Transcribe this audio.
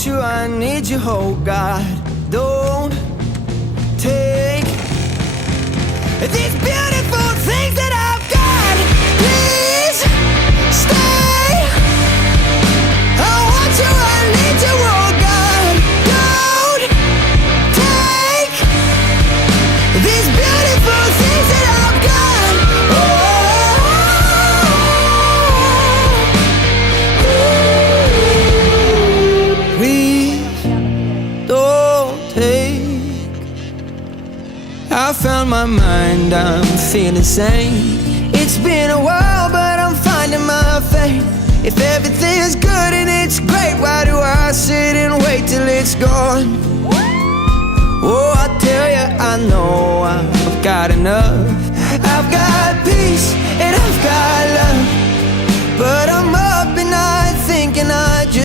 want you, I need you, oh God. Don't take these beautiful things that I've got. Please stay. I want you, I need you, oh God. Don't take these beautiful things that I've got. Please don't take. I found my mind, I'm feeling sane. It's been a while, but I'm finding my faith. If everything's good and it's great, why do I sit and wait till it's gone? Oh, I tell you, I know I've got enough.